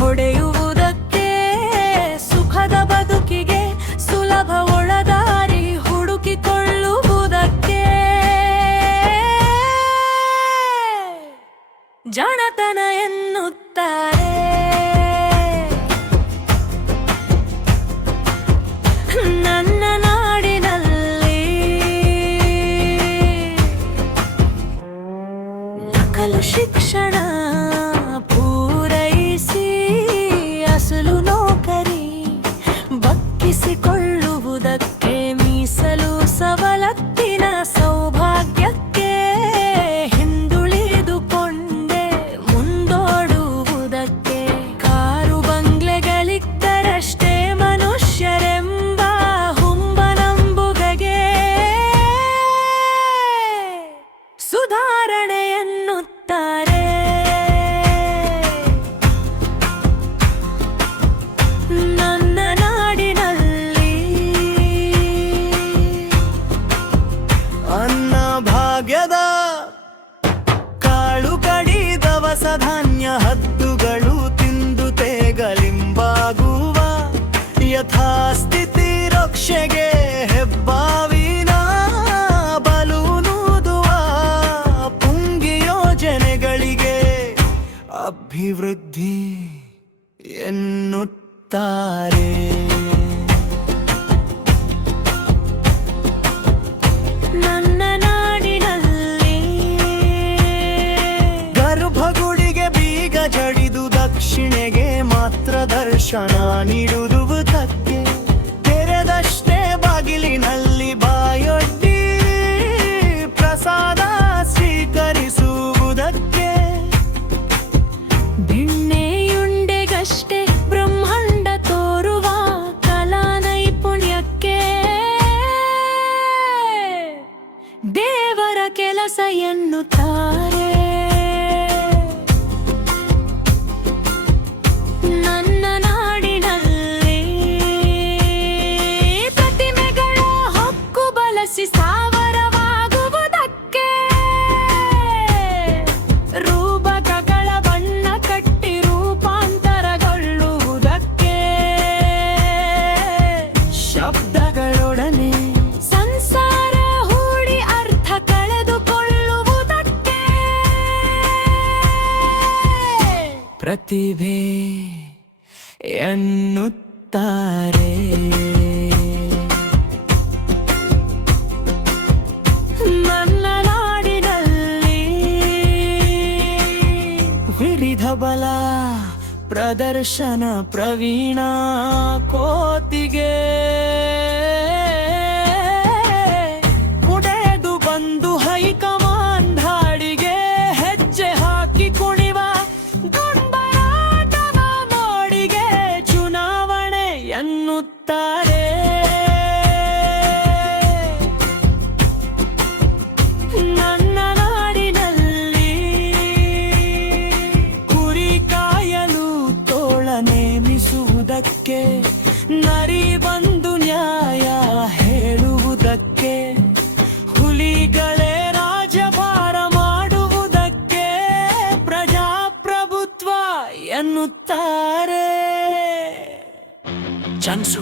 ಹೊಡೆಯುವುದಕ್ಕೆ ಸುಖದ ಬದುಕಿಗೆ ಸುಲಭ ಒಳದಾರಿ ಹುಡುಕಿಕೊಳ್ಳುವುದಕ್ಕೆ. ಜಾಣತನ ಎನ್ನುತ್ತಾರೆ. ನನ್ನ ನಾಡಿನಲ್ಲಿ ಶಿಕ್ಷಣ பேசிக்கொள்ள ಅಭಿವೃದ್ಧಿ ಎನ್ನುತ್ತಾರೆ. ನನ್ನ ನಾಡಿನಲ್ಲಿ ಗರ್ಭಗುಡಿಗೆ ಬೀಗ ಜಡಿದು ದಕ್ಷಿಣೆಗೆ ಮಾತ್ರ ದರ್ಶನ ನೀಡುವುದಕ್ಕೆ ದೇವರ ಕೆಲಸ ಪ್ರತಿಭೆ ಎನ್ನುತ್ತಾರೆ. ನನ್ನ ನಾಡಿನಲ್ಲಿ ವಿವಿಧ ಬಲ ಪ್ರದರ್ಶನ ಪ್ರವೀಣ ಕೋತಿಗೆ. ಎನ್ನುತ್ತಾರೆ ನನ್ನ ನಾಡಿನಲ್ಲಿ ಕುರಿ ಕಾಯಲು ತೋಳ ನೇಮಿಸುವುದಕ್ಕೆ, ನರಿ ಬಂದು ನ್ಯಾಯ ಹೇಳುವುದಕ್ಕೆ, ಹುಲಿಗಳೇ ರಾಜಭಾರ ಮಾಡುವುದಕ್ಕೆ ಪ್ರಜಾಪ್ರಭುತ್ವ ಎನ್ನುತ್ತಾರೆ. 江苏